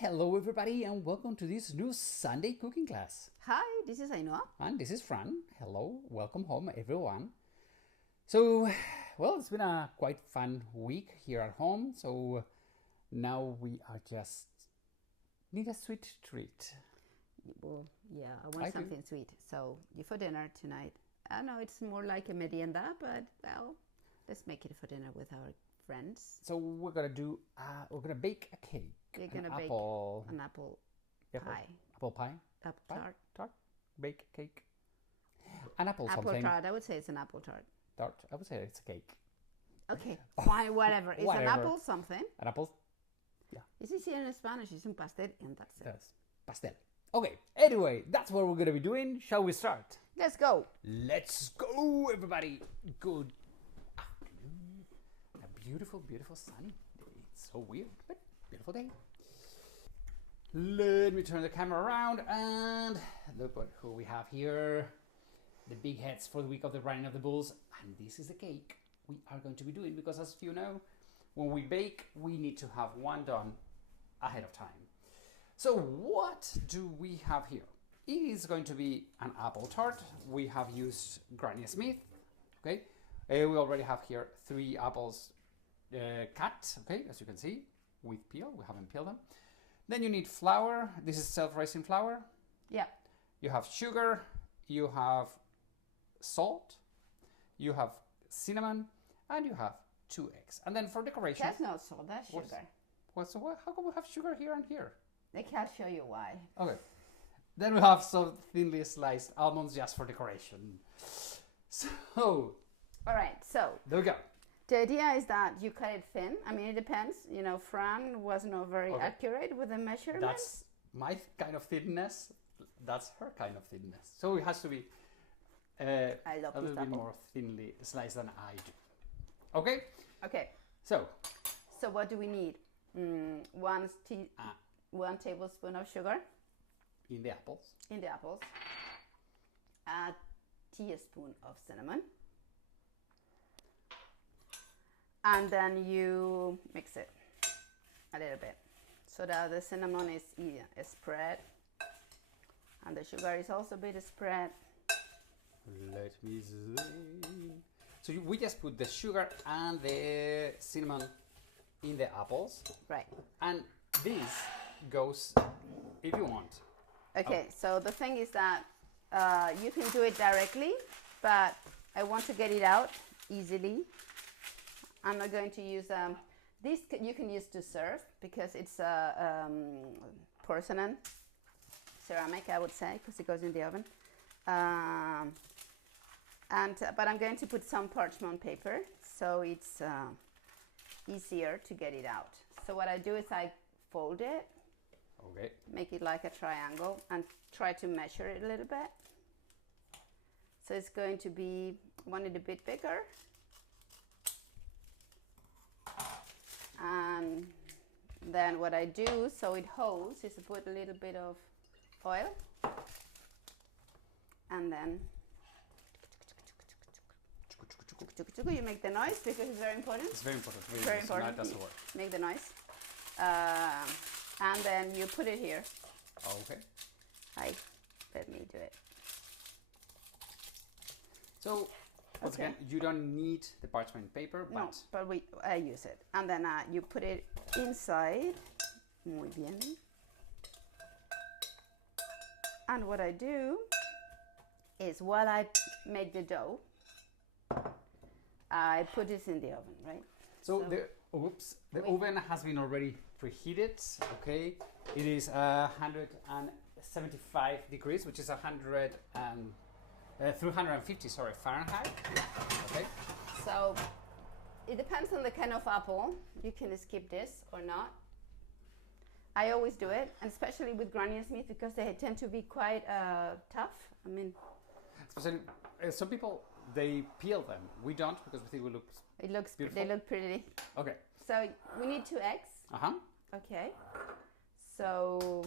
Hello everybody and welcome to this new Sunday cooking class. Hi, this is Ainhoa. And this is Fran. Hello, welcome home everyone. So, well, it's been a quite fun week here at home. So now we are just need a sweet treat. Well, yeah, I want something sweet. So, for dinner tonight. I know it's more like a merienda, but well, let's make it for dinner with our friends. So we're gonna bake a cake. We're gonna bake an apple pie. Apple pie. Apple tart. Tart. Bake cake. An apple something. Tart. I would say it's an apple tart. Tart. I would say it's a cake. Okay, fine, whatever. It's an apple something. An apple. Yeah. It's easy in Spanish. It's un pastel, and that's it. That's pastel. Okay. Anyway, that's what we're gonna be doing. Shall we start? Let's go. Let's go, everybody. Good afternoon. A beautiful, beautiful sunny day. It's so weird, but beautiful day. Let me turn the camera around and look who we have here. The big heads for the week of the running of the bulls. And this is the cake we are going to be doing because, as you know, when we bake, we need to have one done ahead of time. So what do we have here? It is going to be an apple tart. We have used Granny Smith. Okay, we already have here 3 apples cut. Okay, as you can see, with peel. We haven't peeled them. Then you need flour. This is self-raising flour. Yeah. You have sugar. You have salt. You have cinnamon, and you have 2 eggs. And then for decoration. That's not salt. That's sugar. How come we have sugar here and here? I can't show you why. Okay. Then we have some thinly sliced almonds just for decoration. So. All right. So. There we go. The idea is that you cut it thin. I mean, it depends. You know, Fran was not very accurate with the measurements. That's my kind of thinness. That's her kind of thinness. So it has to be a little bit more thinly sliced than I do. Okay? Okay. So what do we need? 1 tablespoon of sugar. In the apples. A teaspoon of cinnamon. And then you mix it a little bit so that the cinnamon is spread and the sugar is also a bit spread. Let me see. So we just put the sugar and the cinnamon in the apples. Right. And this goes if you want. Okay, so the thing is that you can do it directly, but I want to get it out easily. I'm not going to use this. You can use to serve because it's porcelain, ceramic, I would say, because it goes in the oven. But I'm going to put some parchment paper so it's easier to get it out. So what I do is I fold it. Okay. Make it like a triangle and try to measure it a little bit. So it's going to be one a bit bigger. And then what I do so it holds is to put a little bit of oil and then you make the noise because it's very important. It's very important. Very important. That doesn't work. Make the noise. And then you put it here. Okay. Let me do it. So, once again, you don't need the parchment paper, but... No, but I use it. And then you put it inside. Muy bien. And what I do is while I make the dough, I put this in the oven, right? So the oven has been already preheated, okay? It is 175 degrees, which is 350, Fahrenheit. Okay. So it depends on the kind of apple. You can skip this or not. I always do it, and especially with Granny Smith because they tend to be quite tough. I mean, especially some people they peel them. We don't because we think it looks beautiful. They look pretty. Okay. So we need 2 eggs. Okay. So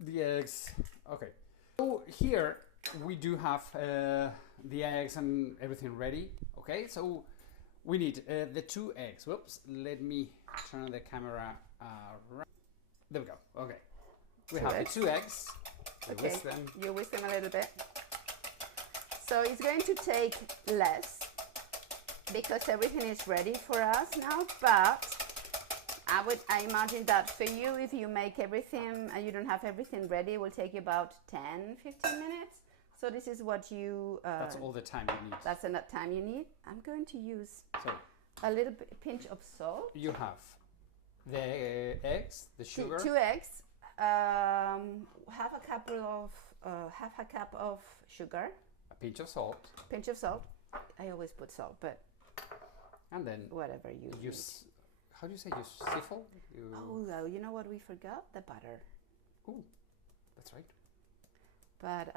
the eggs. Okay. So here we do have the eggs and everything ready. Okay. So we need the 2 eggs. Whoops. Let me turn the camera around. There we go. Okay. We Two have eggs. the 2 eggs. We Okay, whisk them. you whisk them a little bit. So it's going to take less because everything is ready for us now, but I imagine that for you, if you make everything and you don't have everything ready, it will take you about 10-15 minutes. So this is what you... That's all the time you need. That's enough time you need. I'm going to use So a little pinch of salt. you have the eggs, the sugar. 2 eggs, half a cup of sugar, A pinch of salt. pinch of salt. I always put salt, but And then whatever you need. how do you say, you siffle? Oh, you know what we forgot? The butter. Ooh, that's right. But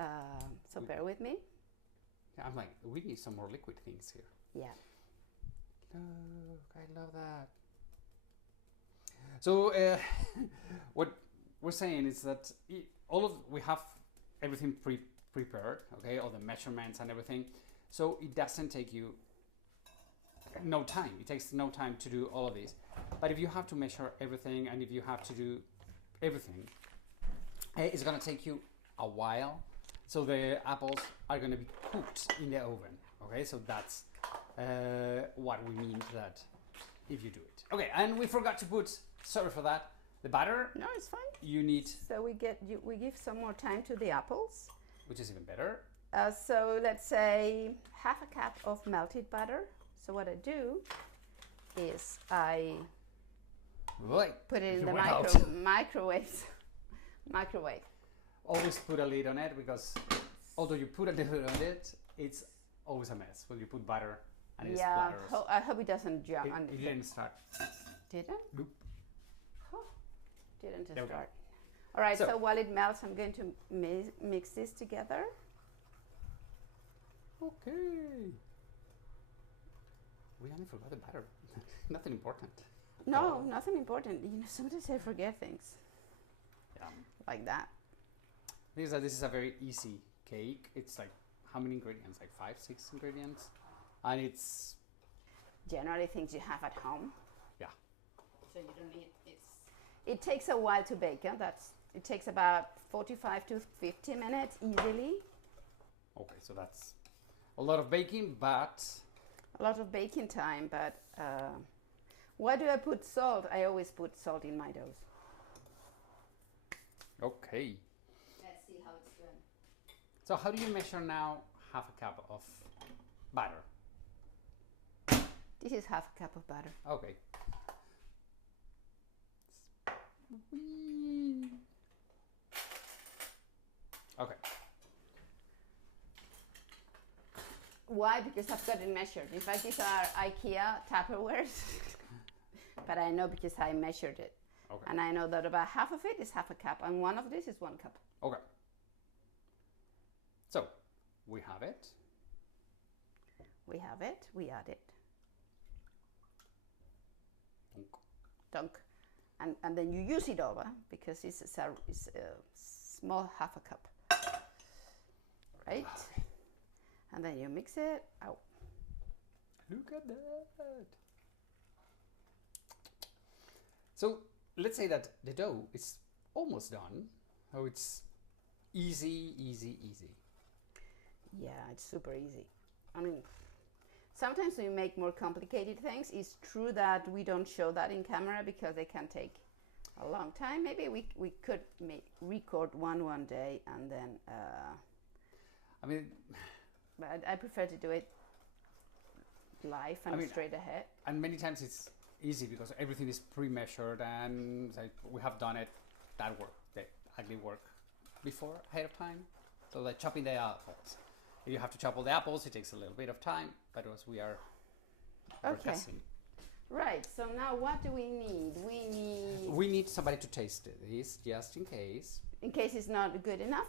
so bear with me. Yeah, I'm like, we need some more liquid things here. Yeah. Look, I love that. So what we're saying is that we have everything prepared, okay, all the measurements and everything. So it doesn't take you no time. It takes no time to do all of this. But if you have to measure everything and if you have to do everything, it's gonna take you a while. So the apples are gonna be cooked in the oven. Okay, so that's what we mean that if you do it. Okay, and we forgot to put, sorry for that, the butter. No, it's fine. You need, So we give some more time to the apples. which is even better. So let's say half a cup of melted butter. So what I do is I Right. put it in You the went out. microwave. Microwave. Always put a lid on it because although you put a lid on it, it's always a mess when you put butter and it Yeah, splatters. I hope it doesn't jump. It didn't start. Did it? Nope. Oh, didn't There we go. start. All right, So- so while it melts, I'm going to mix this together. Okay. We only forgot the butter. Nothing important. No, Oh. nothing important. You know, sometimes I forget things Yeah. like that. This is a very easy cake. It's like how many ingredients? Like 5-6 ingredients, and it's Generally, things you have at home. yeah. So you don't need it takes a while to bake. Huh? It takes about 45 to 50 minutes easily. Okay, so that's a lot of baking, but A lot of baking time, but why do I put salt? I always put salt in my doughs. okay. Let's see how it's done. So how do you measure now half a cup of butter? This is half a cup of butter. Okay. Whee. Okay. Why? Because I've got it measured. In fact, these are IKEA Tupperwares, but I know because I measured it. Okay. And I know that about half of it is half a cup, and one of this is 1 cup. Okay. So we have it. We have it, we add it. Dunk. And then you use it over because it's a small half a cup. Right? And then you mix it. Ow. Look at that. So let's say that the dough is almost done. So it's easy, easy, easy. Yeah, it's super easy. I mean, sometimes we make more complicated things. It's true that we don't show that in camera because they can take a long time. Maybe we could record one day and then. I mean, But I prefer to do it live and straight ahead. and many times it's easy because everything is pre-measured and like, we have done it that ugly work before ahead of time. So like chopping the apples. If you have to chop all the apples, it takes a little bit of time, but as we are guessing. Right, so now what do we need? We need somebody to taste this just in case. In case it's not good enough?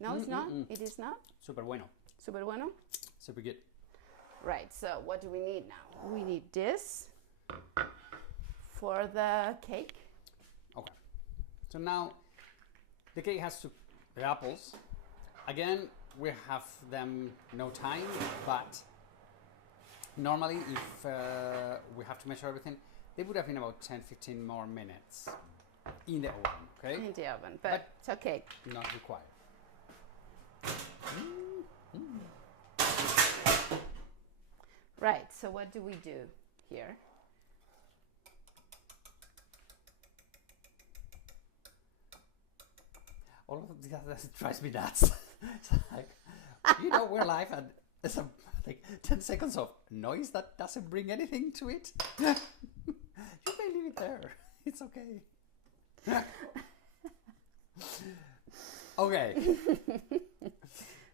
No, it's not? It is not? Super bueno. Super bueno? Super good. Right, so what do we need now? We need this for the cake. Okay. So now the cake has the apples. Again, we have them no time, but normally if we have to measure everything, they would have been about 10-15 more minutes in the oven, okay? In the oven, but it's okay. Not required. Right, so what do we do here? All of that drives me nuts. It's like, we're live and there's some like 10 seconds of noise that doesn't bring anything to it. You may leave it there. It's okay. Okay.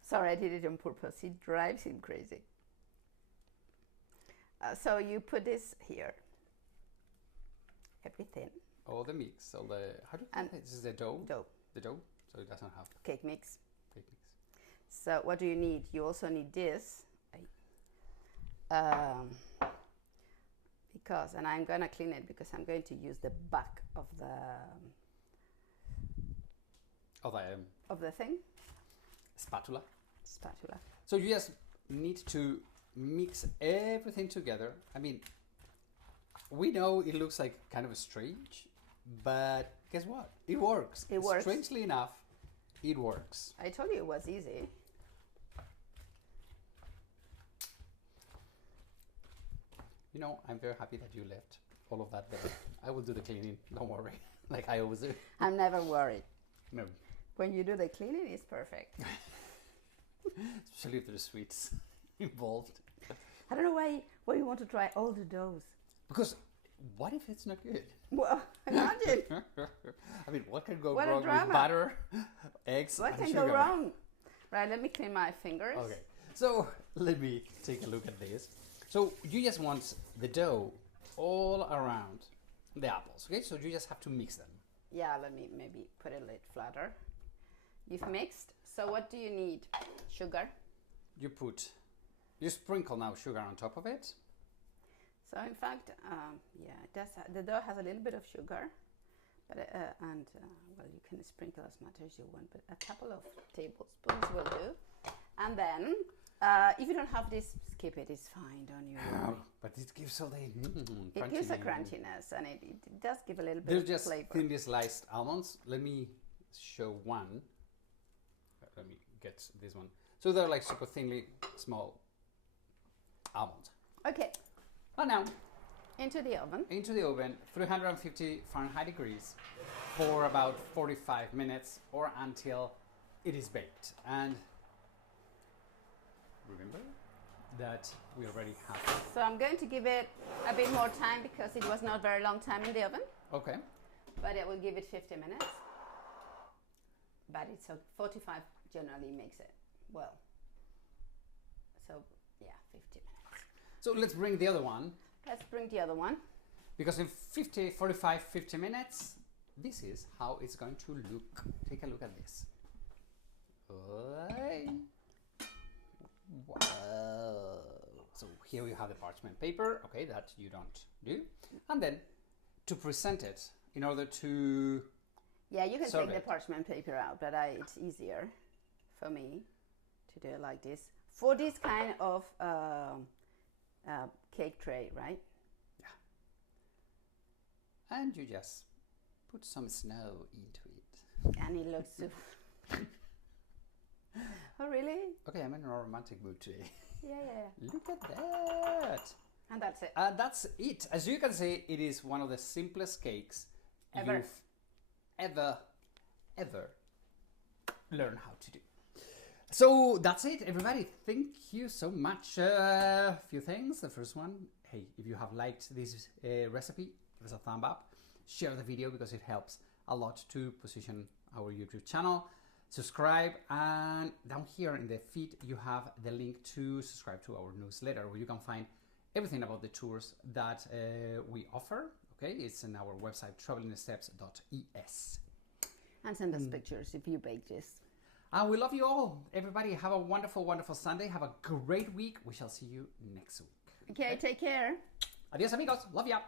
Sorry, I did it on purpose. It drives him crazy. So you put this here. Everything. All the mix, all the, how do you call it? This is the dough? Dough. The dough, so it doesn't have cake mix. cake mix. So what do you need? You also need this. Because, and I'm going to clean it because I'm going to use the back of the thing. Spatula. Spatula. So you just need to mix everything together. I mean, we know it looks like kind of strange, but guess what? It works. It works. Strangely enough, it works. I told you it was easy. I'm very happy that you left all of that there. I will do the cleaning, don't worry, like I always do. I'm never worried. No. When you do the cleaning, it's perfect. Especially if there's sweets involved. I don't know why you want to try all the doughs. Because what if it's not good? Well, imagine. I mean, what can go What a wrong drama. with butter, eggs, What and can sugar? go wrong? Right, let me clean my fingers. Okay, so let me take a look at this. So you just want the dough all around the apples, okay? So you just have to mix them. Yeah, let me maybe put it a little flatter. You've mixed. So what do you need? Sugar. You sprinkle now sugar on top of it. So in fact, yeah, it does. The dough has a little bit of sugar, but well, you can sprinkle as much as you want, but a couple of tablespoons will do. And then, if you don't have this, skip it. It's fine. Don't you? But it gives all the It gives a crunchiness, and it does give a little bit They're of just flavor. thinly sliced almonds. Let me show one. Let me get this one. So they're like super thinly small almonds. Okay, And now into the oven. into the oven, 350 Fahrenheit degrees for about 45 minutes or until it is baked. And remember that we already have. So I'm going to give it a bit more time because it was not very long time in the oven, Okay. but I will give it 50 minutes. But it's 45 generally makes it well. So yeah, 50 minutes. So let's bring the other one, Let's bring the other one. because in 50 minutes, this is how it's going to look. Take a look at this. Wow. So here we have the parchment paper, okay, that you don't do. And then to present it, in order to Yeah, you can serve take the it. parchment paper out, but it's easier for me to do it like this. For this kind of cake tray, right? And you just put some snow into it. And it looks super. Oh, really? Okay, I'm in a romantic mood today. Yeah. Look at that. And that's it. That's it. As you can see, it is one of the simplest cakes Ever. you've ever learned how to do. So that's it, everybody. Thank you so much. A few things. The first one, hey, if you have liked this recipe, give us a thumb up. Share the video because it helps a lot to position our YouTube channel. Subscribe, and down here in the feed you have the link to subscribe to our newsletter where you can find everything about the tours that we offer. Okay, it's in our website travelingsteps.es. And send us pictures if you bake this. And we love you all. Everybody have a wonderful, wonderful Sunday. Have a great week. We shall see you next week. Okay, take care. Adios amigos. Love ya.